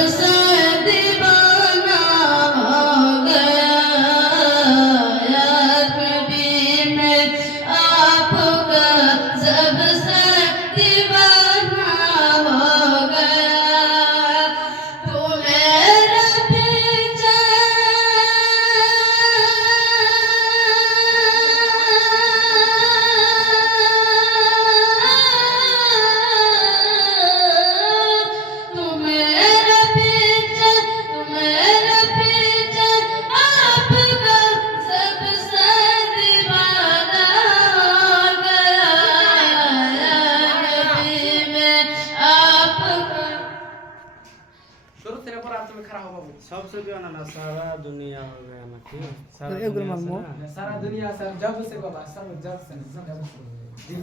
सबसे दीवाना हो गया नबी मैं आपका सबसे दीवाना हो गया तू मेरा पीछे तू मेरा पीछे आपका सबसे दीवाना हो गया नबी मैं आपका शुरू से पर आप तुम्हें खड़ा हो बाबू सबसे दीवाना ना सारा दुनिया हो गया ना ठीक सारा एक गुरु दुनिया से मालूम ना। सारा दुनिया सर जब से बाबा सब जब से